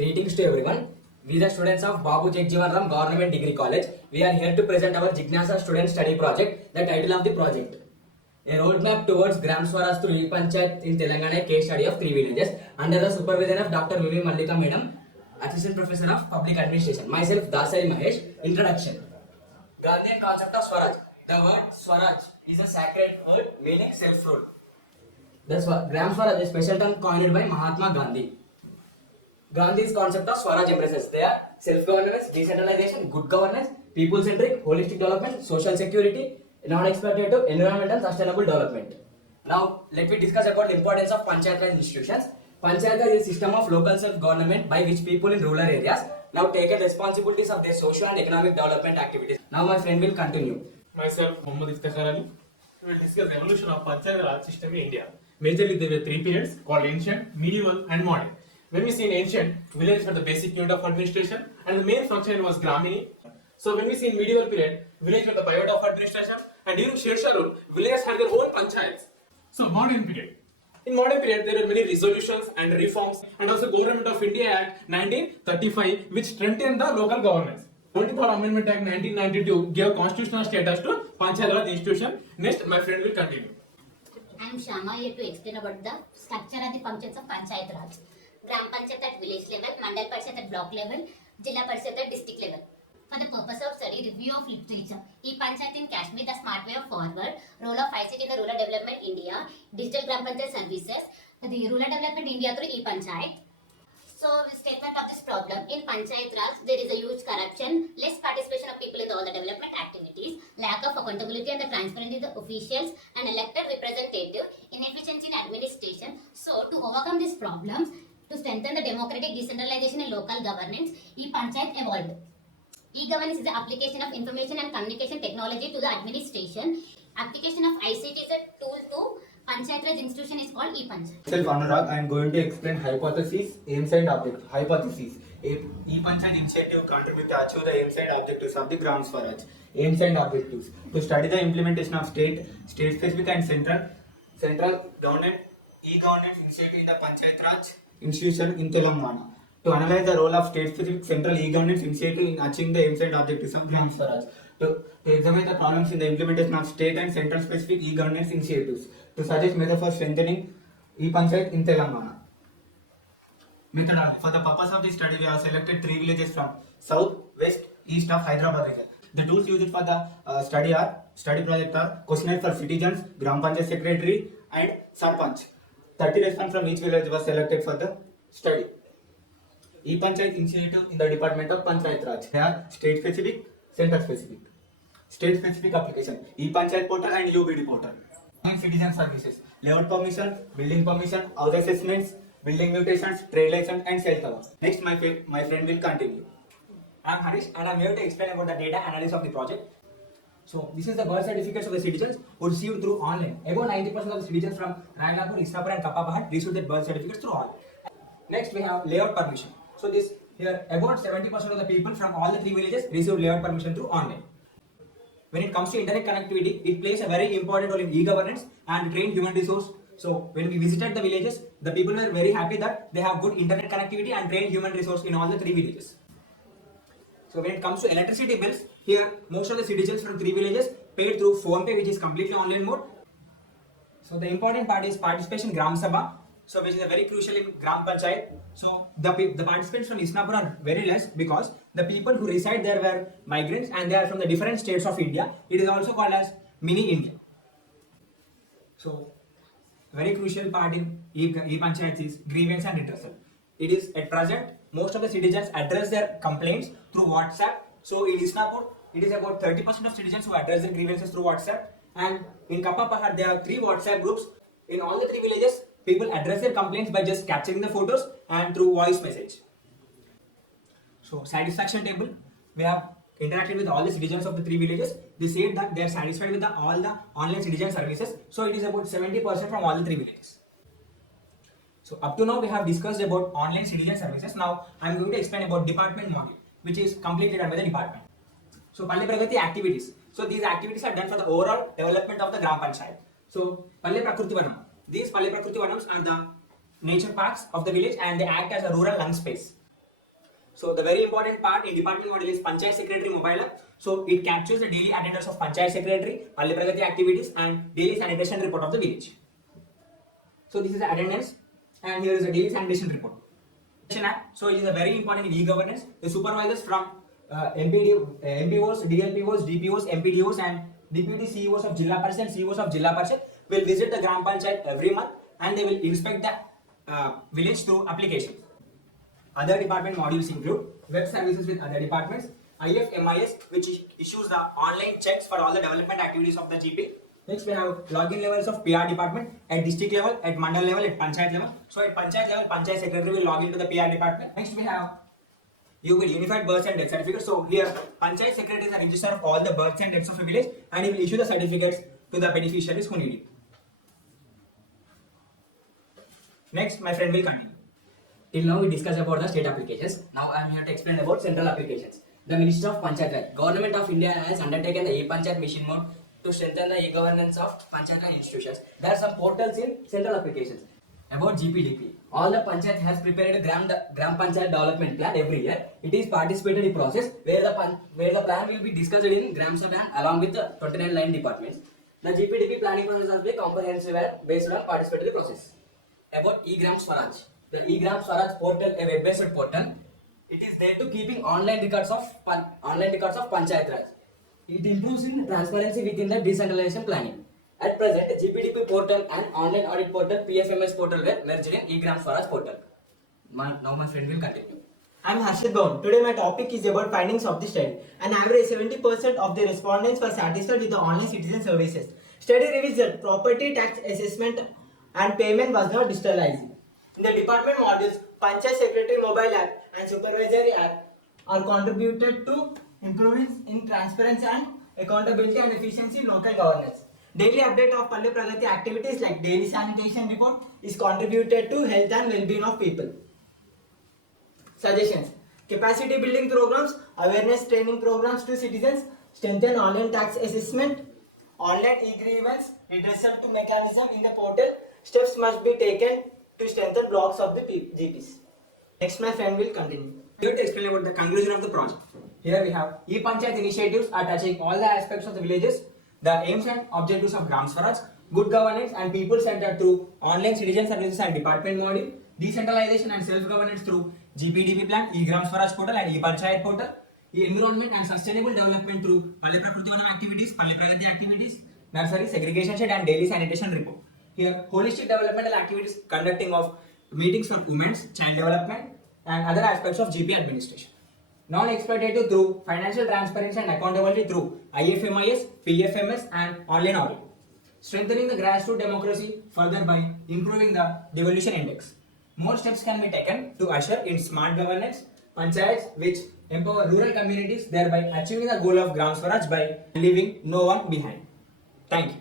Greetings to everyone. We the students of Babu Jagjivan Government Degree College. We are here to present our Jignasa student study project. The title of the project: A roadmap towards Gram Swaraj through E-Panchayat in Telangana. Case study of 3 villages under the supervision of Dr. Vivi Mallika Madam, Assistant Professor of Public Administration. Myself, Dasai Mahesh. Introduction. Gandhian concept of Swaraj. The word Swaraj is a sacred word meaning self-rule. The Gram Swaraj is a special term coined by Mahatma Gandhi. Gandhi's concept of Swaraj embraces their self-governance, decentralization, good governance, people-centric, holistic development, social security, non-exploitative, environment and sustainable development. Now, let me discuss about the importance of Panchayat Raj institutions. Panchayat Raj is a system of local self-government by which people in rural areas now take responsibilities of their social and economic development activities. Now, my friend will continue. Myself, Mohammad Iftikhar Ali. We will discuss the evolution of Panchayat Raj system in India. Majorly, there were three periods called ancient, medieval, and modern. When we see in ancient, villages were the basic unit of administration, and the main function was Gramini. So when we see in medieval period, villages were the pivot of administration, and during Sher rule, villages had their own panchayats. So modern period. In modern period, there are many resolutions and reforms, and also Government of India Act 1935, which strengthened the local governance. 24th Amendment Act 1992 gave constitutional status to Panchayat Raj institution. Next, my friend will continue. I am Shama here to explain about the structure and the functions of Panchayat Raj. Gram Panchayat at village level, Mandal Parishad at block level, Jilla Parishad at district level. For the purpose of study, review of literature, E-Panchayat in Kashmir, the smart way of forward, role of ICT in the rural development India, digital Gram Panchayat services, the rural development India through E-Panchayat. So, the statement of this problem, in Panchayat Raj, there is a huge corruption, less participation of people in all the development activities, lack of accountability and the transparency of the officials and elected representative, inefficiency in administration. So, to overcome these problems, to strengthen the democratic decentralization and local governance, E-Panchayat evolved. E-governance is the application of information and communication technology to the administration. Application of ICT is a tool to Panchayat Raj institution is called E-Panchayat. Myself Anurag, I am going to explain hypotheses, aims and objectives. Hypotheses. E-Panchayat initiative contribute to achieve the aims and objectives of the Gram Swaraj. Aims and objectives. To study the implementation of state-specific and central government e-governance initiative in the Panchayat Raj institution in Telangana. To analyze the role of state-specific central e-governance initiative in achieving the aims and objectives of Gram Swaraj. To examine the problems in the implementation of state and central specific e-governance initiatives. To suggest methods for strengthening E-Panchayat in Telangana. Methodology. For the purpose of this study, we have selected 3 villages from south, west, east of Hyderabad region. The tools used for the study project are questionnaire for citizens, Gram Panchayat secretary, and Sarpanch. 30 responses from each village was selected for the study. E-Panchayat initiative in the Department of Panchayat Raj. They are state specific, center specific. State specific application, E-Panchayat portal and UBD portal. Citizen services, layout permission, building permission, house assessments, building mutations, trade license and cell tower. Next, my friend will continue. I am Harish and I am here to explain about the data analysis of the project. So, this is the birth certificates of the citizens who received through online. About 90% of the citizens from Rayanapur, Isnapur and Kappapahat received their birth certificates through online. Next, we have layout permission. So, this here about 70% of the people from all the 3 villages received layout permission through online. When it comes to internet connectivity, it plays a very important role in e-governance and trained human resource. So when we visited the villages, the people were very happy that they have good internet connectivity and trained human resource in all the 3 villages. So when it comes to electricity bills, here most of the citizens from 3 villages paid through PhonePe, which is completely online mode. So the important part is participation Gram Sabha, so which is very crucial in Gram Panchayat. So the participants from Isnapur are very less because the people who reside there were migrants and they are from the different states of India. It is also called as mini India. So very crucial part in E-Panchayat is grievance and redressal. It is at present most of the citizens address their complaints through WhatsApp. So in Isnapur, it is about 30% of citizens who address their grievances through WhatsApp. And in Kappapahat, there are 3 WhatsApp groups. In all the 3 villages, people address their complaints by just capturing the photos and through voice message. So satisfaction table, we have interacted with all the citizens of the 3 villages. They said that they are satisfied with all the online citizen services. So it is about 70% from all the 3 villages. So up to now we have discussed about online citizen services. Now I am going to explain about department module, which is completely done by the department. So Palle Pragati activities. So these activities are done for the overall development of the Gram Panchayat. So Palle Prakruti Vanam. These Palle Prakruti Vanams are the nature parks of the village and they act as a rural lung space. So the very important part in department model is Panchayat Secretary mobile app. So it captures the daily attendance of Panchayat Secretary, Palli Pragati activities and daily sanitation report of the village. So this is the attendance and here is the daily sanitation report. App. So it is a very important in e-governance. The supervisors from MPOs, DLPOs, DPOs, MPDOs and deputy CEOs of Jilla Parishad and CEOs of Jilla Parishad will visit the Gram Panchayat every month and they will inspect the village through applications. Other department modules include web services with other departments, IFMIS which issues the online checks for all the development activities of the GP. Next we have login levels of PR department at district level, at mandal level, at panchayat level. So at panchayat level, panchayat secretary will log into the PR department. Next we have unified births and death certificates. So here panchayat secretary is a register of all the births and deaths of a village and he will issue the certificates to the beneficiaries who need it. Next my friend will continue. Till now we discussed about the state applications. Now I am here to explain about central applications. The Ministry of Panchayat Raj. Government of India has undertaken the e-Panchayat mission mode to strengthen the e-governance of Panchayat and institutions. There are some portals in central applications. About GPDP. All the Panchayat has prepared a Gram Panchayat development plan every year. It is participatory process where the plan will be discussed in Gram Sabha along with the 29 line departments. The GPDP planning process has been comprehensive and based on participatory process. About e-Gram Swaraj. The e-Gram Swaraj portal, a web-based portal, it is there to keeping online records of Panchayat Raj. It improves in transparency within the decentralization planning. At present, GPDP portal and online audit portal PFMS portal were merged in e-Gram Swaraj portal. Now my friend will continue. I am Harshit Gaun. Today my topic is about findings of the study. An average 70% of the respondents were satisfied with the online citizen services. Study reveals that property tax assessment and payment was not digitalized. In the department modules, Panchayat Secretary mobile app and supervisory app are contributed to improvements in transparency and accountability and efficiency in local governance. Daily update of Palli Pragati activities like daily sanitation report is contributed to health and well-being of people. Suggestions: capacity building programs, awareness training programs to citizens, strengthen online tax assessment, online e-grievance redressal to mechanism in the portal. Steps must be taken to strengthen blocks of the GPs. Next, my friend will continue. Here to explain about the conclusion of the project. Here we have e-Panchayat initiatives are touching all the aspects of the villages, the aims and objectives of Gram Swaraj, good governance and people centered through online citizen services and department module, decentralization and self-governance through GPDP plan, e-Gram Swaraj portal and e-Panchayat portal, environment and sustainable development through Palli Prakriti Vanam activities, Palli Pragati activities, nursery, segregation shed and daily sanitation report. Here, holistic developmental activities conducting of meetings for women's, child development and other aspects of GP administration. Non-exploitative through financial transparency and accountability through IFMIS, PFMS and online audit. Strengthening the grassroots democracy further by improving the devolution index. More steps can be taken to usher in smart governance, panchayats which empower rural communities, thereby achieving the goal of Gram Swaraj by leaving no one behind. Thank you.